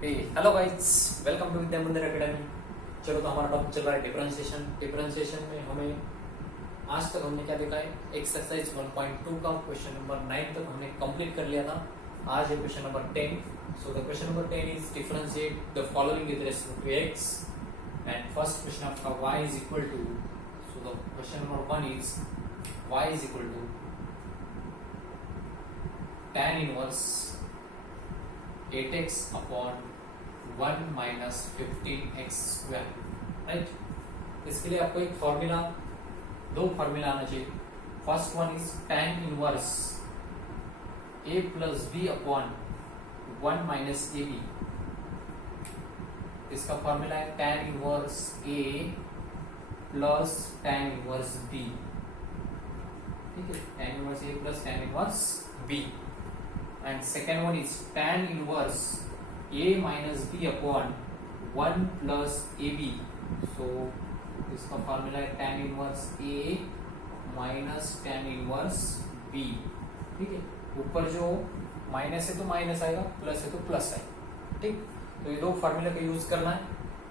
Hello guys, welcome to विद्या मंदिर academy. चलो, तो हमारा टॉपिक चल रहा है डिफरेंशिएशन। डिफरेंशिएशन में हमें आज तक हमने क्या देखा है, एक्सरसाइज 1.2 का क्वेश्चन नंबर 9 तक हमने कंप्लीट कर लिया था। आज है question number 10। So the question number 10 is differentiate the following with respect to X. And first question आपका y is equal to, so the question number 1 is y is equal to tan inverse 8x upon 1 minus 15x square, right. इसके लिए आपको एक formula, दो formula आना चाहिए। First one is tan inverse a plus B upon 1 minus A B. इसका formula है tan inverse a plus tan inverse b, ठीक है। tan inverse a plus tan inverse b। And second one is tan inverse a minus b upon 1 plus ab. So इसका formula है tan inverse a minus tan inverse b, ठीक है। ऊपर जो minus है तो माइनस आएगा, प्लस है तो प्लस आएगा, ठीक। तो ये दो फार्मूला का यूज करना है।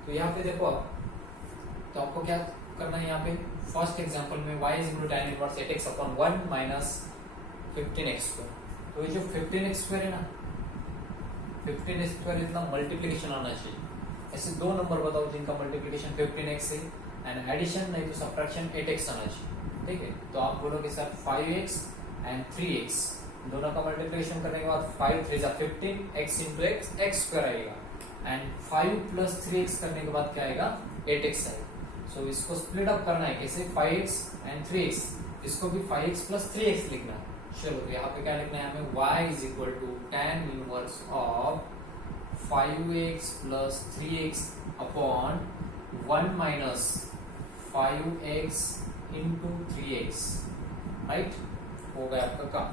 तो यहाँ पे देखो आप, तो आपको क्या करना है, यहाँ पे फर्स्ट एग्जांपल में y is equal to tan inverse 8x upon 1 minus 15x square। तो ये जो 15x स्क्वायर है ना, 15x स्क्वायर इतना मल्टीप्लिकेशन आना चाहिए। ऐसे दो नंबर बताओ जिनका मल्टीप्लिकेशन 15x है एंड एडिशन नहीं तो सब्ट्रैक्शन 8x आना चाहिए, ठीक है। तो आप बोलोगे सर 5x एंड 3x, दोनों का मल्टीप्लिकेशन करने के बाद 5 3 जा 15, x into x x square आएगा एंड 5 प्लस 3x करने के बाद क्या आएगा, 8x आएगा। सो इसको स्प्लिट अप करना है कैसे, 5x एंड 3x, इसको भी 5x प्लस 3x लिखना है। चलो, तो यहाँ पे क्या लिखना है हमें, y is equal to tan inverse of 5x plus 3x upon 1 minus 5x into 3x, right. हो गया आपका काम।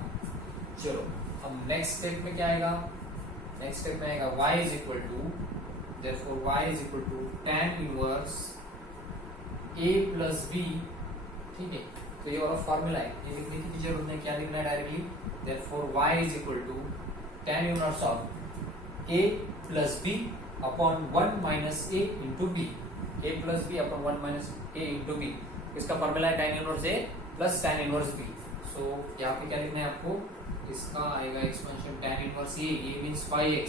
चलो, अब नेक्स्ट स्टेप में क्या आएगा, नेक्स्ट स्टेप में आएगा y is equal to, therefore y is equal to tan inverse a plus b, ठीक है। तो ये वाला फॉर्मूला है, ये लिखने की जरूरत नहीं, क्या लिखना है directly, therefore y is equal to tan inverse of a plus b upon 1 minus a into b, a plus b upon 1 minus a into b। इसका फॉर्मूला है tan inverse a plus tan inverse b। So यहाँ पे क्या लिखना है आपको, इसका आएगा expansion tan inverse a means 5x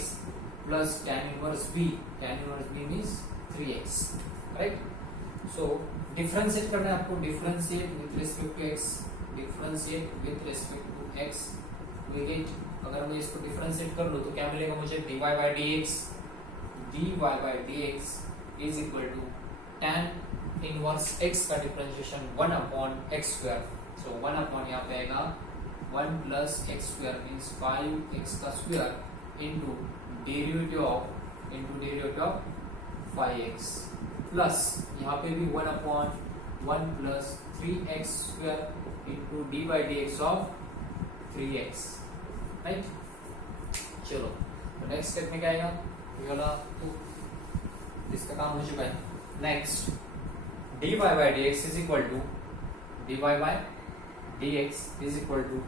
plus tan inverse b means 3x, right. So differentiate करना है आपको, differentiate with respect to x, differentiate with respect to x we get, अगर मैं इसको डिफरेंशिएट कर लूं तो क्या मिलेगा मुझे, dy by dx is equal to tan inverse x का differentiation 1 upon x square. So 1 upon यहाँ पे आएगा 1 plus x square means 5x का square into derivative of 5x plus यहाँ पे भी 1 upon 1 plus 3x square into d by D x of 3x, right. चलो, तो नेक्स्ट स्टेप में क्या आएगा, ये वाला तो इसका काम हो चुका है। Next D Y by D x is equal to D Y by D x is equal to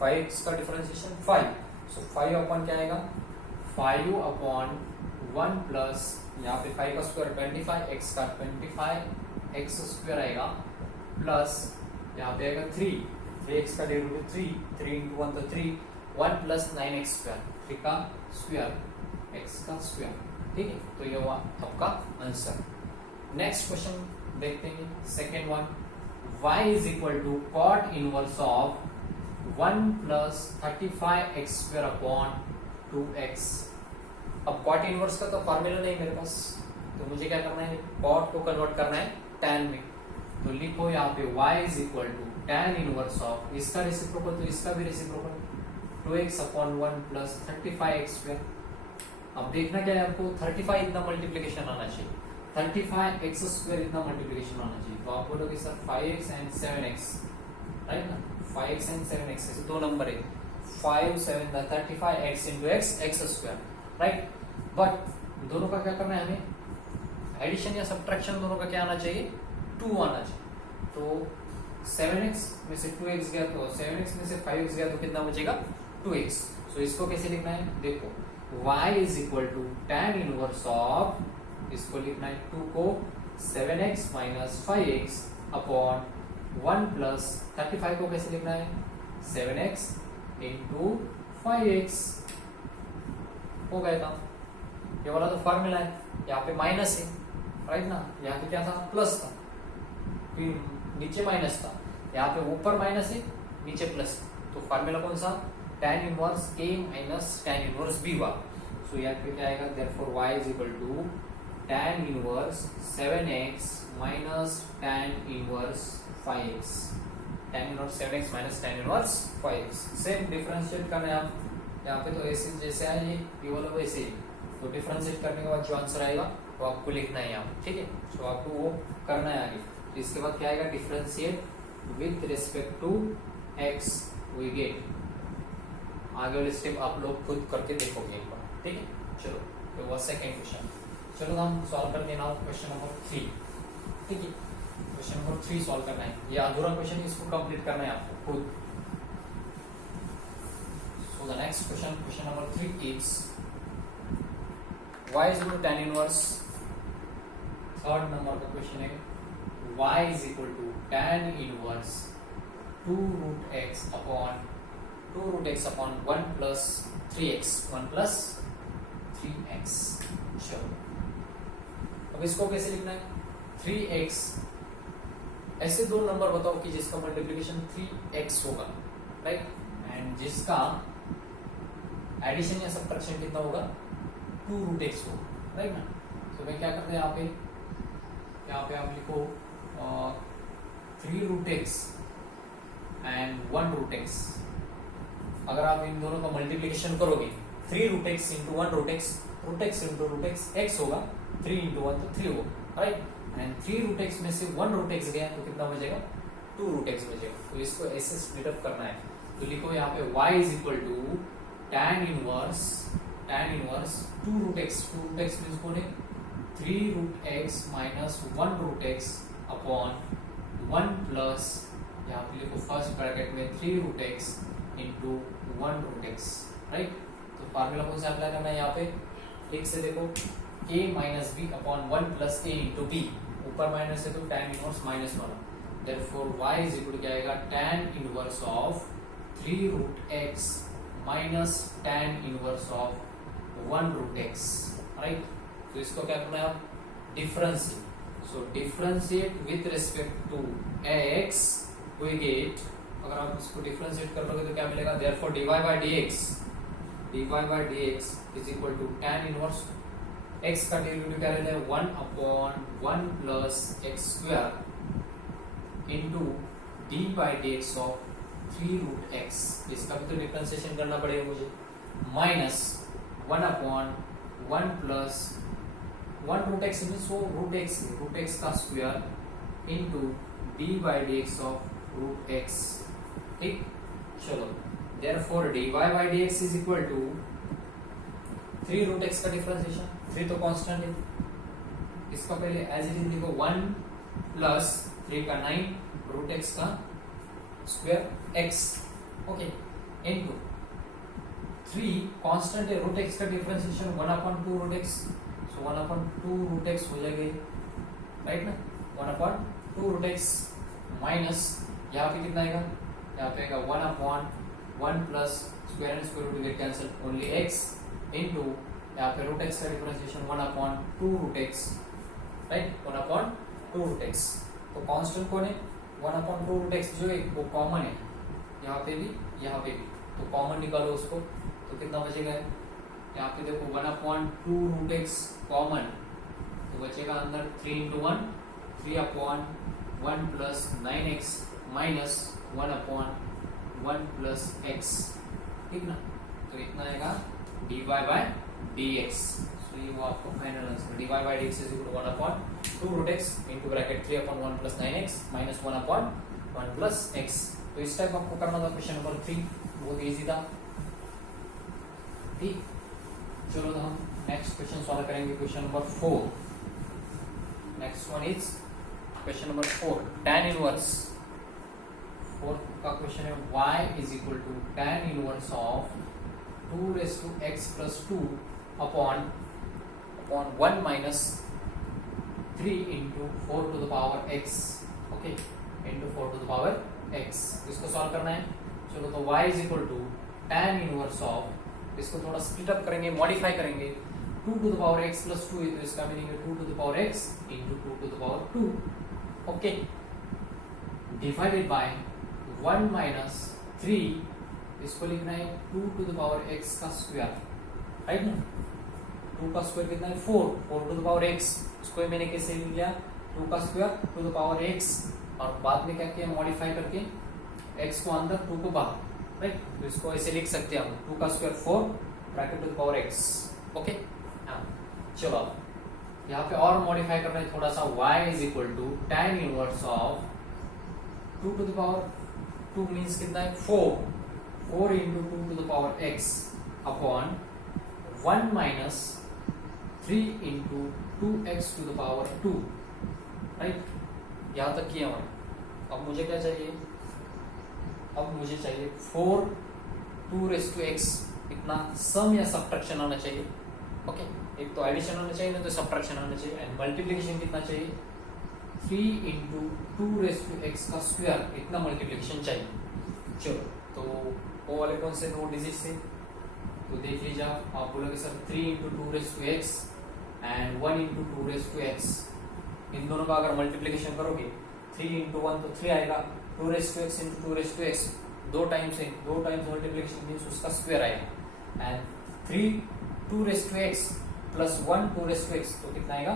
5x का डिफरेंशिएशन 5। सो 5 अपॉन क्या आएगा, 5 अपॉन 1 प्लस यहाँ पे 5 का स्क्वायर 25, x का 25 x स्क्वायर आएगा प्लस यहाँ पे आएगा 3x का डेरिवेटिव 3 इंटू 1 तो 1 प्लस 9x स्क्वायर, 3 का स्क्वायर x का स्क्वायर, ठीक है। तो ये हुआ आपका आंसर। नेक्स्ट क्वेश्चन देखते हैं, second one, y is equal to cot inverse of 1 plus 35x square upon 2x। अब cot इनवर्स का तो फॉर्मूला नहीं मेरे पास, तो मुझे क्या करना है, cot को कन्वर्ट करना है tan में। तो लिखो यहाँ पे y is equal to tan inverse of, इसका रेसिप्रोकल तो इसका भी reciprocal 2x upon 1 plus 35x square. अब देखना क्या है आपको, 35 इतना मल्टीप्लिकेशन आना चाहिए, 35x स्क्वायर इतना मल्टीप्लिकेशन आना चाहिए। तो आप बोलोगे sir 5x and 7x, right ना, 5x एंड 7x ऐसे दो नंबर है, 5 7 35x into x square, right. But दोनों का क्या करना है हमें, एडिशन या सब्ट्रैक्शन दोनों का क्या आना चाहिए, 2 आना चाहिए। तो 7x में से 2x गया तो 7x में से 5x गया तो कितना बचेगा, 2x। सो इसको कैसे लिखना है, देखो y is equal to tan inverse of, इसको लिखना है 2 को 7x minus 5x upon 1 plus 35 को कैसे लिखना है 7x इंटू 5x हो गया था। ये वाला तो फॉर्मूला है, यहाँ पे माइनस है राइट ना, यहाँ पे क्या था प्लस था, फिर नीचे माइनस था, यहाँ पे ऊपर माइनस है नीचे प्लस, तो फॉर्मूला कौन सा tan inverse a minus tan inverse b हुआ। सो यहाँ पे क्या आएगा, therefore y is equal to tan inverse 7x minus tan inverse 5x, tan inverse 7x minus tan inverse 5x। Same differentiate करना है आप, यहाँ पे तो ऐसे जैसे है ये वाला वैसे ही, तो डिफरेंशिएट करने के बाद जो आंसर आएगा वो आपको लिखना है यहाँ, ठीक है। तो आपको वो करना है आगे। तो इसके बाद क्या आएगा, differentiate with respect to x we get, आगे वाले स्टेप आप लोग खुद करके देखोगे एक बार, ठीक है। चलो तो वो सेकेंड क्वेश्चन, चलो हम सॉल्व करते हैं नाउ क्वेश्चन नंबर 3, ठीक है। क्वेश्चन नंबर 3 सॉल्व करना है, ये अधूरा क्वेश्चन है, इसको कंप्लीट करना है आपको खुद। So the next question number 3 is y is equal to tan inverse, third number का क्वेश्चन है y is equal to tan inverse 2 root x upon 1 plus 3x, 1 plus 3x। चलो अब इसको कैसे लिखना है 3x, ऐसे दो नंबर बताओ कि जिसका मल्टीप्लिकेशन 3x होगा राइट, एंड जिसका एडिशन या सबट्रैक्शन कितना होगा 2 रूट एक्स होगा राइट ना। तो मैं क्या करते हैं यहाँ पे आप लिखो 3 root x and 1 root x. अगर आप इन दोनों का मल्टीप्लिकेशन करोगे 3 root x into 1 root x into root x x होगा, 3 इंटू 1 तो 3 होगा राइट, एंड 3 रूट एक्स में से 1 रूट एक्स गया तो कितना बचेगा 2 रूट एक्स बचेगा। तो इसको ऐसे स्प्लिट अप करना है, तो लिखो यहाँ पे y is equal to tan inverse 2 root x means कौन है 3 root x minus 1 root x upon 1 plus, यहाँ पे लिखो फर्स्ट ब्रैकेट में 3 root x into 1 root x right. तो फार्मूला कौन सा अप्लाई करना है यहाँ पे, ठीक से देखो a minus b upon 1 plus a into b, ऊपर माइनस है तो tan इनवर्स माइनस वाला, देयरफॉर y इज इक्वल क्या आएगा tan inverse of 3 root x minus tan inverse of 1 root x right. तो इसको क्या करना है आप differentiate, so differentiate with respect to x we get, अगर आप इसको डिफरेंशिएट कर लोगे तो क्या मिलेगा, therefore dy by dx is equal to tan inverse x का डेरिवेटिव क्या रहता है 1 upon 1 plus x square into d by D x of 3 root x, इसका भी तो डिफरेंशिएशन करना पड़ेगा मुझे, minus 1 upon 1 plus 1 root x means वो रूट एक्स का square into d by D x of root x, ठीक। चलो therefore d by D x is equal to 3 root x का डिफरेंशिएशन, 3 तो कांस्टेंट है, इसका पहले एज इट इज लिखो 1 प्लस 3 का 9 रूट एक्स का square x okay into 3 constant है, रूट एक्स का डिफरेंशिएशन 1 अपॉन 2 रूट एक्स, सो 1 अपॉन 2 रूट एक्स हो जाएगा राइट ना, 1 अपॉन 2 रूट एक्स माइनस यहाँ पे कितना आएगा, यहाँ पे आएगा 1 upon 1 plus square and square root get cancel only x into यहाँ पे रूट एक्स का differentiation 1 upon 2 root x right, 1 upon 2 root x. तो कांस्टेंट कौन है 1 अपॉन 2 रूट एक्स जो है वो कॉमन है, यहाँ पे भी यहाँ पे भी, तो कॉमन निकालो उसको तो कितना बचेगा, यहाँ पे देखो 1 अपॉन 2 रूट एक्स कॉमन, तो बचेगा अंदर 3 into 1 3 upon 1 plus 9x minus 1 upon 1 plus x, ठीक ना। तो इतना आएगा dy बाय dx, तो ये वो आपको final answer dy by dx is equal to 1 upon 2 root x into bracket 3 upon 1 plus 9x minus 1 upon 1 plus x। तो इस टाइप आपको करना था क्वेश्चन नंबर 3, बहुत इजी था, ठीक। चलो तो हम नेक्स्ट क्वेश्चन सॉल्व करेंगे, question number 4। Next one is question number 4 tan inverse, 4 का क्वेश्चन है y is equal to tan inverse of 2 raise to x plus 2 upon 1 minus 3 into 4 to the power x, okay, into 4 to the power x। इसको solve करना है। चलो तो y is equal to tan inverse of, इसको थोड़ा split up करेंगे, modify करेंगे, 2 to the power x plus 2, तो इसका मीनिंग है 2 to the power x into 2 to the power 2, okay, divided by 1 minus 3, इसको लिखना है 2 टू द पावर x का स्क्वायर, राइट ना। 2 का स्क्वायर कितना है 4 टू द पावर x, इसको मैंने कैसे लिख लिया 2 का square to the power x, और बाद में क्या किया मॉडिफाई करके x को अंदर 2 को बाहर, राइट। तो इसको ऐसे लिख सकते हैं हम 2 का square 4 bracket to the power x, okay. चलो यहाँ पे और मॉडिफाई करना है थोड़ा सा, y is equal to tan inverse of 2 to the power 2 means कितना है 4 into 2 to the power x upon 1 minus 3 into 2x to the power 2, right. यहां तक किया हमने। अब मुझे क्या चाहिए, अब मुझे चाहिए 4 2 रेस टू x, इतना सम या सब्ट्रैक्शन आना चाहिए, ओके। एक तो एडिशन आना चाहिए, नहीं तो सब्ट्रैक्शन आना चाहिए, एंड मल्टीप्लिकेशन कितना चाहिए 3 इंटू 2 रेस टू x का स्क्वायर, इतना मल्टीप्लिकेशन चाहिए। चलो तो वो वाले कौन से 2 डिजिट से, तो देख लीजिए आप बोलोगे sir 3 into 2 raise to x and 1 into 2 raise to x, इन दोनों का अगर मल्टीप्लिकेशन करोगे 3 इंटू 1 तो 3 आएगा, 2 raise to x into 2 raise to x, दो टाइम्स मल्टीप्लिकेशन मीन्स उसका स्क्वायर आएगा, and 3 2 raise to x plus 1 2 raise to x, तो कितना आएगा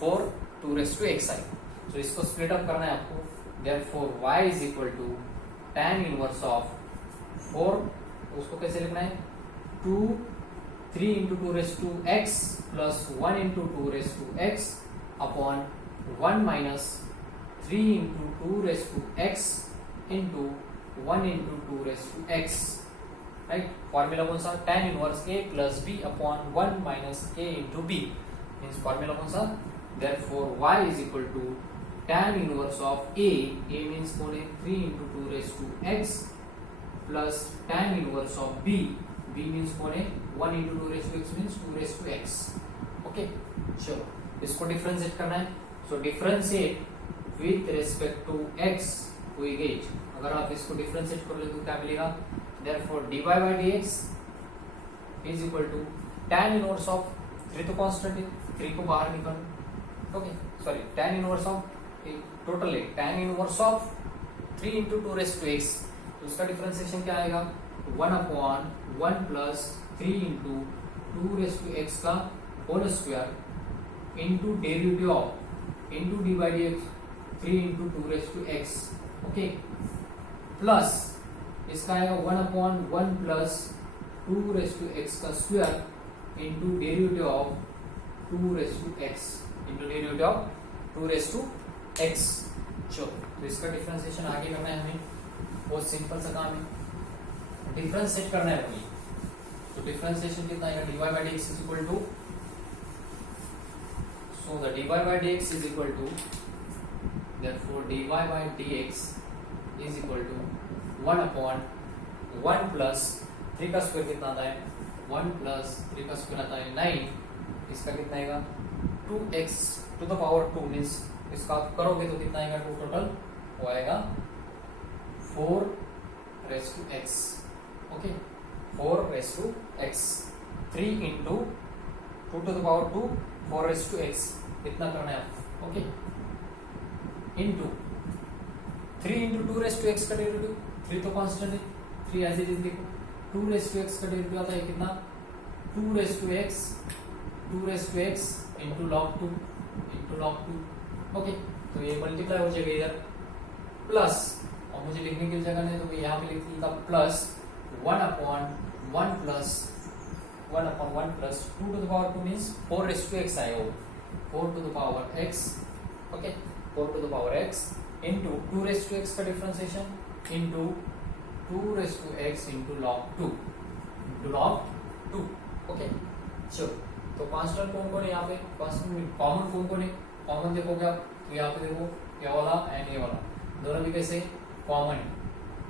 4 2 रेस टू x आएगा। तो इसको स्प्लिट अप करना है आपको, therefore y is equal to tan inverse of 4, उसको कैसे लिखना है 3 into 2 raise to x plus 1 into 2 raise to x upon 1 minus 3 into 2 raise to x into 1 into 2 raise to x, right. Formula कौन सा tan inverse a plus b upon 1 minus a into b, means formula कौन सा, therefore y is equal to tan inverse of a means कौन है 3 into 2 raise to x plus tan inverse of b means कौन है 1 into 2 raise to x means 2 raise to x, okay. चलो इसको differentiate करना है, so differentiate with respect to x we get, अगर आप इसको डिफरेंशिएट कर ले तो क्या मिलेगा, therefore dy by dx is equal to tan inverse of 3 तो कांस्टेंट है, 3 को बाहर निकालो, okay, sorry tan inverse of total है tan inverse of 3 into 2 raise to x, तो उसका डिफरेंशिएशन क्या आएगा 1 upon 1 plus 3 into 2 raise to x का whole square into derivative of into d by D x 3 into 2 raise to x, okay, plus इसका आएगा 1 upon 1 plus 2 raise to x का square into derivative of 2 raise to x into derivative of 2 raise to x। चलो तो इसका differentiation आगे करना है हमें, बहुत सिंपल सा काम है, डिफरेंशिएट करना है हमें। तो डिफरेंशिएशन कितना आएगा dy by dx is equal to, so the dy by dx is equal to, therefore dy by dx is equal to 1 upon 1 plus 3 का स्क्वायर कितना आता है 1 plus 3 का स्क्वायर आता है 9, इसका कितना आएगा 2x to the power 2 means इसका आप करोगे तो कितना आएगा 2 टोटल, वो आएगा 4 raise to x, okay, 4 raise to x, 3 into 2 to the power 2 4 raise to x, इतना करना है आपको, okay, into 3 into 2 raise to x का डेरिवेटिव, 3 तो कांस्टेंट है, 3 एज इट इज लिखो, 2 रेस टू x का डेरिवेटिव आता है कितना 2 raise to x into log 2 okay, तो ये मल्टीप्लाई हो जाएगा इधर, प्लस, और मुझे लिखने की जगह नहीं तो मैं यहाँ पे लिख देता plus 1 upon 1 plus 2 to the power 2 means 4 raise to x आएगा, 4 to the power x, okay, 4 to the power x into 2 raise to x का differentiation into 2 raise to x into log 2, okay. चलो तो constant कौन कौन है यहाँ पे, constant common कौन कौन है, कॉमन देखोगे आप तो यहाँ पे देखो ये वाला एंड ये वाला दोनों भी कैसे कॉमन है,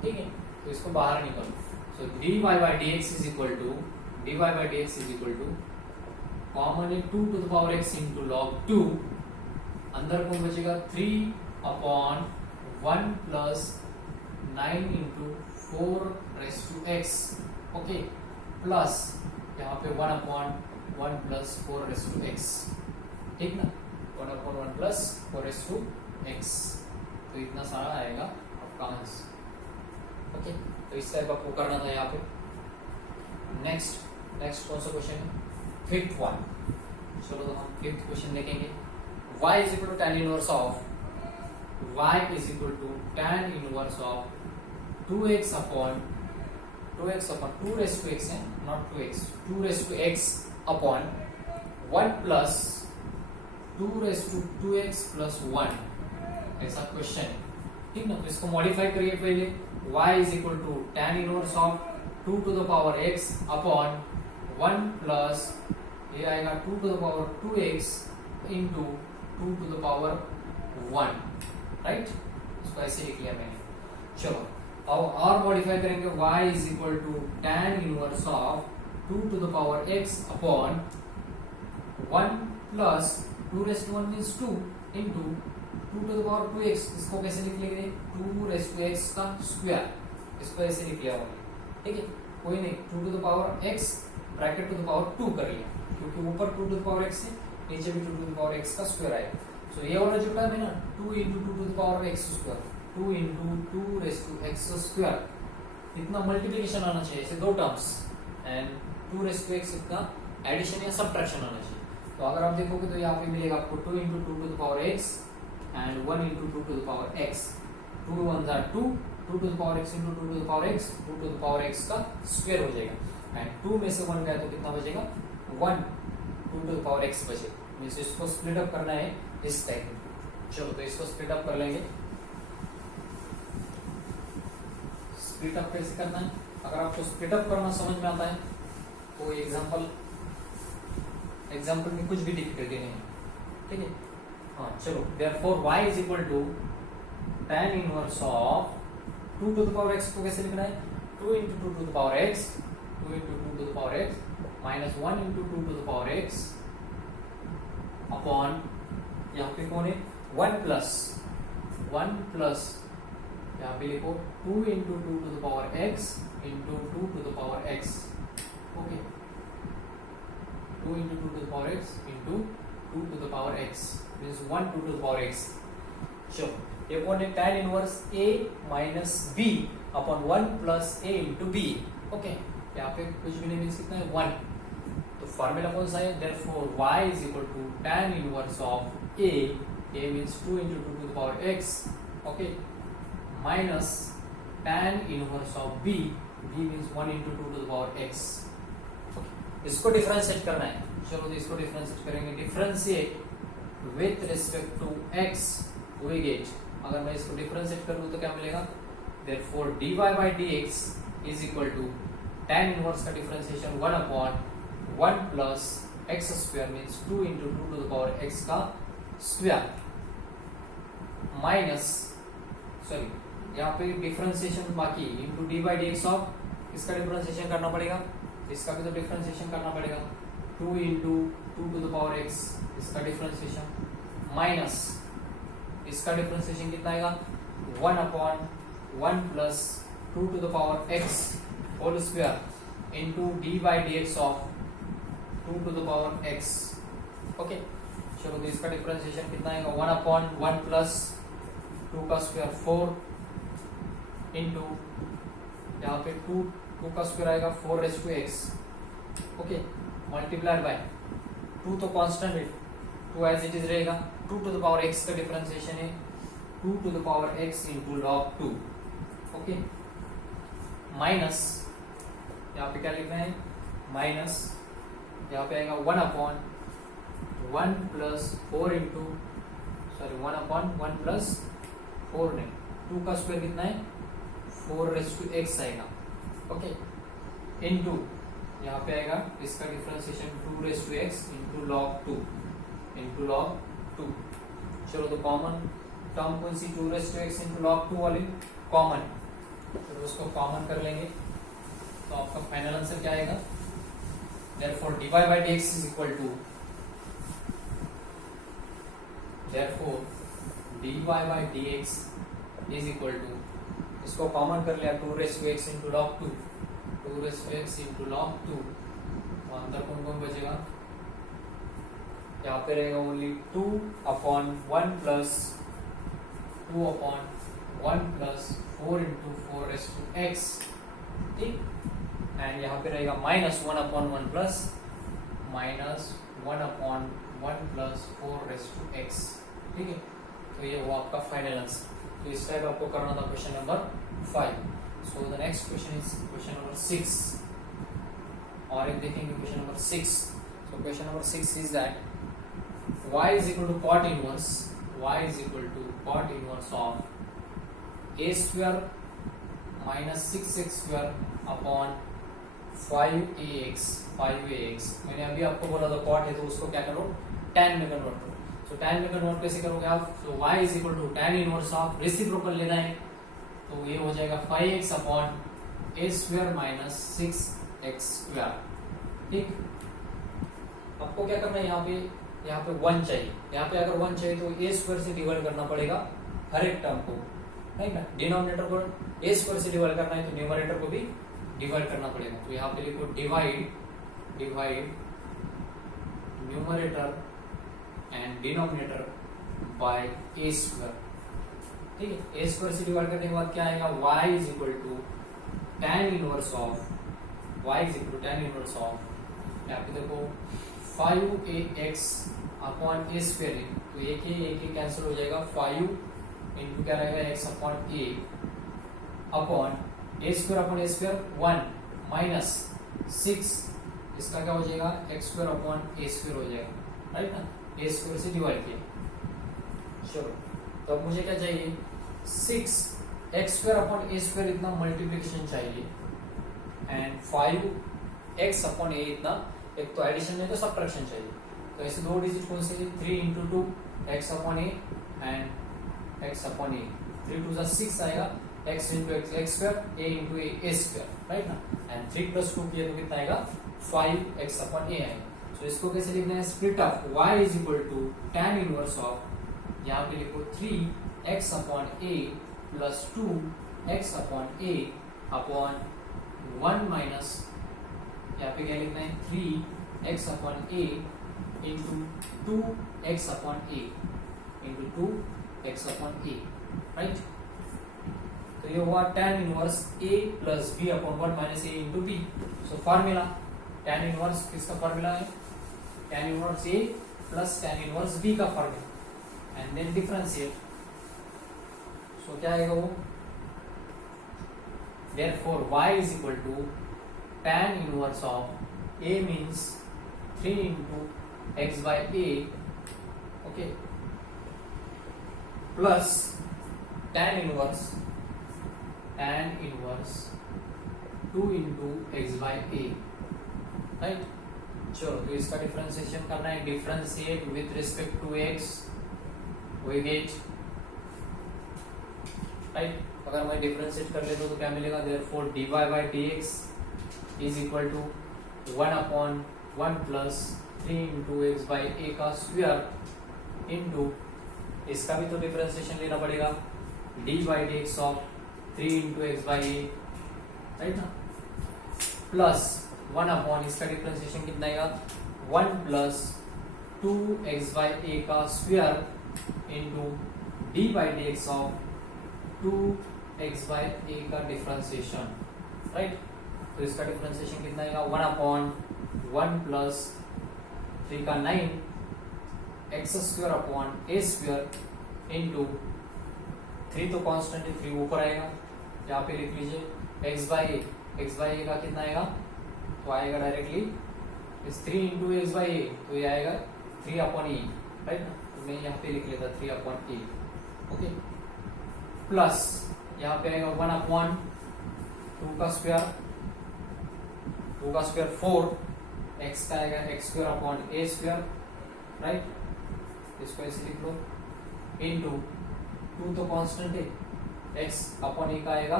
ठीक है, तो इसको बाहर निकालो, so dy by dx is equal to dy by dx is equal to common है 2 to the power x into log 2, अंदर कौन बचेगा 3 upon 1 plus 9 into 4 raised to x, okay, plus यहाँ पे 1 upon 1 plus 4 raised to x, ठीक ना, 1 upon 1 plus 4 raised to x, तो इतना सारा आएगा आपका आंसर, ओके। तो इस टाइप आपको करना था यहाँ पे। नेक्स्ट कौन सा क्वेश्चन है? Fifth one. चलो तो हम फिफ्थ क्वेश्चन देखेंगे। y is equal to tan inverse of 2x upon 2 raised to x है, not 2x, 2 raised to x upon 1 plus 2 raised to 2x plus 1, ऐसा क्वेश्चन है, ठीक ना। तो इसको मॉडिफाई करिए पहले। y is equal to tan inverse of 2 to the power x upon 1 plus ये आएगा 2 to the power 2x into 2 to the power 1, right. इसको ऐसे लिख लिया मैंने। चलो अब और मॉडिफाई करेंगे। y is equal to tan inverse of 2 to the power x upon 1 plus 2 raised to 1 means 2 into 2 to the power 2x, इसको कैसे लिख लेंगे? 2 raised to x का स्क्वायर, इसको ऐसे लिख लिया होगा, ठीक है। कोई नहीं, 2 to the power x bracket to the power 2 कर लिया, क्योंकि ऊपर 2 to the power x है, नीचे भी 2 to the power x का स्क्वायर आएगा। सो ये वाला जो टर्म है ना 2 into 2 to the power x square, 2 into 2 raised to x square, इतना मल्टीप्लिकेशन आना चाहिए ऐसे दो terms, and 2 raised to x इतना एडिशन या सब्ट्रैक्शन आना चाहिए। तो अगर आप देखोगे तो यहाँ पे मिलेगा आपको 2 into 2 to the power x and 1 into 2 to the power x, 2 1s are 2, 2 to the power x into 2 to the power x, 2 to the power x का स्क्वायर हो जाएगा, एंड 2 में से 1 गया तो कितना बचेगा? 1 2 to the power x बचेगा। मींस इसको स्प्लिट अप करना है इस टाइप में। चलो तो इसको स्प्लिट अप कर लेंगे। स्प्लिट अप कैसे करना है? अगर आपको स्प्लिट अप करना समझ में आता है तो एग्जाम्पल में कुछ भी डिफिकल्टी नहीं है, ठीक है। हाँ चलो, therefore y is equal to tan inverse of 2 to the power x को कैसे लिखना है? 2 into 2 to the power x, 2 into 2 to the power x minus 1 into 2 to the power x upon यहाँ पे कौन है? 1 प्लस यहाँ पे लिखो 2 into 2 to the power x into 2 to the power x, okay, 2 into 2 to the power x into 2 to the power x means 1 2 to the power x। चलो ये कौन है? tan inverse a minus b upon 1 plus a into b, okay. यहाँ पे कुछ भी नहीं, means कितना है? 1। तो फॉर्मूला कौन सा है? Therefore y is equal to tan inverse of a means 2 into 2 to the power x, okay, minus tan inverse of b means 1 into 2 to the power x, okay। इसको डिफरेंशिएट करना है। चलो तो इसको डिफरेंशिएट करेंगे। Differentiate with respect to x we get, अगर मैं इसको डिफरेंशिएट करूं तो क्या मिलेगा? Therefore dy by dx is equal to tan inverse का differentiation 1 upon 1 plus x square means 2 into 2 to the power x का स्क्वायर माइनस, सॉरी यहाँ पे डिफरेंशिएशन बाकी into d by D x of, इसका डिफरेंशिएशन करना पड़ेगा, इसका भी तो डिफरेंशिएशन करना पड़ेगा, 2 into 2 to the power x इसका डिफरेंशिएशन माइनस इसका डिफरेंशिएशन कितना आएगा? 1 upon 1 plus 2 to the power x whole square into d by D x of 2 to the power x, okay. चलो तो इसका डिफरेंशिएशन कितना आएगा? 1 upon 1 plus 2 का स्क्वायर 4 इंटू यहाँ पे 2 का स्क्वायर आएगा 4 raised to x, okay, multiplied by 2 तो कांस्टेंट है, 2 एज इट इज रहेगा। 2 to the power x का डिफरेंशिएशन है 2 to the power x into log 2, okay, minus यहाँ पे क्या लिखना है? माइनस यहाँ पे आएगा 1 upon 1 plus 4 into, sorry 1 upon 1 plus 4 नहीं, 2 का स्क्वायर कितना है? 4 raised to x आएगा, ओके, इनटू यहाँ पे आएगा इसका differentiation 2 raised to x into log 2 into log 2। चलो तो कॉमन टर्म कौन सी? 2 raised to x into log 2 वाली कॉमन, तो उसको कॉमन कर लेंगे तो आपका फाइनल आंसर क्या आएगा? therefore dy by dx is equal to, therefore dy by dx is equal to, इसको कॉमन कर लिया 2 raised to x into log 2, 2 raised to x into log 2, तो अंदर कौन कौन बचेगा, यहाँ पे रहेगा only 2 upon 1 plus 2 upon 1 plus 4 into 4 raised to x, ठीक, एंड यहाँ पे रहेगा minus 1 upon 1 plus minus 1 upon 1 plus 4 raised to x, ठीक है। तो ये वो आपका फाइनल आंसर। तो इस टाइप आपको करना था question number 5। So the next question is question number 6, और एक देखेंगे question number 6। So question number 6 is that y is equal to cot inverse, y is equal to cot inverse of a square minus 6x square upon 5ax, 5ax। मैंने अभी आपको बोला था cot है तो उसको क्या करो, tan में कन्वर्ट करो। तो tan में कन्वर्ट कैसे करोगे आप, तो y is equal to tan inverse of reciprocal लेना है, तो ये हो जाएगा 5x upon a square minus 6x square, ठीक। आपको क्या करना है, यहाँ पे 1 चाहिए, यहाँ पे अगर 1 चाहिए तो a स्क्वायर से डिवाइड करना पड़ेगा हर एक टर्म को, नहीं ना, डिनोमिनेटर को a स्क्वायर से डिवाइड करना है तो न्यूमरेटर को भी डिवाइड करना पड़ेगा। तो यहाँ पे लिखो divide numerator and denominator by a square, ठीक है। a स्क्वायर से डिवाइड करने के बाद क्या आएगा, y is equal to tan inverse of, y is equal to tan inverse of, यहाँ पे देखो 5ax अपॉन a स्क्वायर, तो एक ही कैंसिल हो जाएगा, 5 इंटू क्या रहेगा x upon a upon a square upon a square 1 minus 6, इसका क्या हो जाएगा x square upon a square हो जाएगा, राइट ना, a स्क्वायर से डिवाइड किया। चलो तो अब मुझे क्या चाहिए, 6x square upon a square इतना मल्टीप्लिकेशन चाहिए, एंड 5x अपॉन a इतना, एक तो एडिशन में तो सब्ट्रैक्शन चाहिए। तो ऐसे दो डिजिट कौन से, 3 into 2 x upon a and x upon a, 3 2 6 आएगा, x into x square a into a square, right ना, एंड 3 प्लस 2 किया तो कितना आएगा 5x अपॉन a आएगा। तो इसको कैसे लिखना है, split of y is equal to tan inverse of, यहाँ पे लिखो 3x upon a plus 2x upon a upon 1 minus, यहाँ पे क्या लिखना है 3x upon a into 2x upon a into 2x upon a, right. तो ये हुआ tan inverse a plus b upon 1 minus a into b। So formula tan inverse किसका formula है, tan inverse a plus tan inverse b का formula, and then differentiate. सो क्या आएगा वो, therefore y is equal to tan inverse of a means 3 into x by a, okay, plus tan inverse 2 into x by a, right। चलो तो इसका differentiation करना है, differentiate with respect to x, we get, right. अगर मैं differentiate कर लेता हूँ तो क्या मिलेगा, therefore dy by dx is equal to 1 upon 1 plus 3 into x by a का स्क्वायर इंटू, इसका भी तो डिफरेंशिएशन लेना पड़ेगा, d by D x of 3 into x by a, right ना, प्लस 1 अपॉन, इसका डिफरेंशिएशन कितना आएगा 1 प्लस 2 एक्स बाई ए का square into d by D x of 2 x by a का डिफरेंशिएशन, राइट। तो इसका डिफरेंशिएशन कितना आएगा 1 अपॉन 1 प्लस 3 का 9 एक्स स्क्वायर अपॉन ए स्क्वायर इंटू 3 तो कांस्टेंट है, 3 ऊपर आएगा, यहाँ पे लिख लीजिए एक्स बाई ए का कितना आएगा, तो आएगा डायरेक्टली इस 3 इंटू एक्स बाई ए, तो ये आएगा 3 अपॉन ए, राइट। तो मैं यहाँ पे लिख लेता 3 अपॉन ए, ओके, प्लस यहाँ पे आएगा 1 अपॉन 2 का स्क्वायर 4, एक्स का आएगा एक्स स्क्वायर अपॉन ए स्क्वायर, राइट, इसको ऐसे लिख लो, इंटू 2 तो कांस्टेंट है, एक्स अपॉन ए का आएगा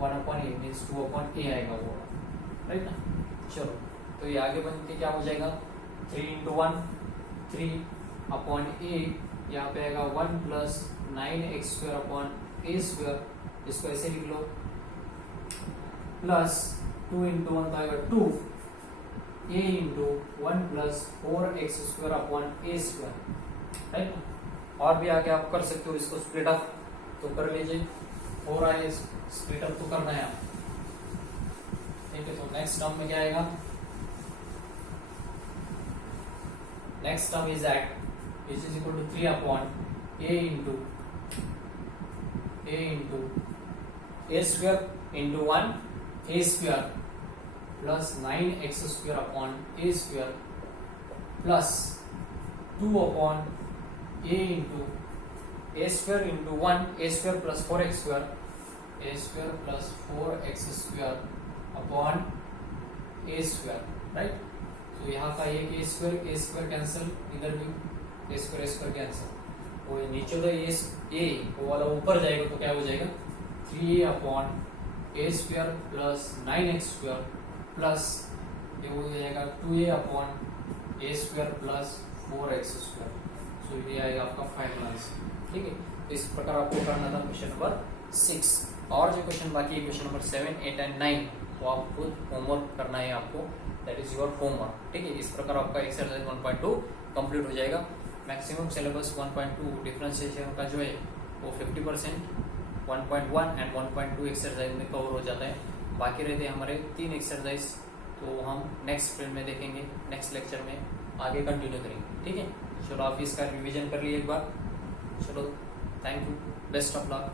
1 अपॉन ए मीन्स 2 अपॉन ए आएगा वो, राइट ना। चलो तो ये आगे बन के क्या हो जाएगा 3 इंटू 1 3 अपॉन ए, यहाँ पे आएगा 1 प्लस 9x स्क्वायर अपॉन ए स्क्वायर, इसको ऐसे लिख लो, प्लस 2 इंटू 1 तो आएगा 2 a into 1 plus 4x square upon A square, right. और भी आगे आप कर सकते हो इसको स्प्लिट अप, तो कर लीजिए 4 आए, स्प्लिट अप तो करना है आप, ठीक है। तो नेक्स्ट टर्म में क्या आएगा, next term is that which is equal to 3 upon a into a square into 1 a square plus 9x square upon a square plus 2 upon a into a square into 1 a square plus 4x square a square plus 4x square upon a square, right। तो यहाँ का एक a square cancel, इधर भी a square cancel, वो नीचे तो a वो वाला ऊपर जाएगा तो क्या हो जाएगा 3a upon a square plus 9x square plus ये हो जाएगा 2a upon a square plus 4x square. So ये आएगा आपका फाइनल आंसर, ठीक है। तो इस प्रकार आपको करना था क्वेश्चन नंबर 6। और जो क्वेश्चन बाकी है क्वेश्चन नंबर 7, 8 एंड 9 वो आप खुद होमवर्क करना है आपको, दैट इज योर होमवर्क, ठीक है। इस प्रकार आपका एक्सरसाइज 1.2 कंप्लीट हो जाएगा। मैक्सिमम सिलेबस 1.2 डिफरेंशिएशन का जो है वो 50% 1.1 एंड 1.2 एक्सरसाइज में कवर हो जाता है। बाकी रहते हमारे 3 एक्सरसाइज, तो हम नेक्स्ट फ्रेम में देखेंगे, नेक्स्ट लेक्चर में आगे कंटिन्यू करेंगे, ठीक है। चलो आप इसका रिवीजन कर लिए एक बार, चलो thank you, best of luck.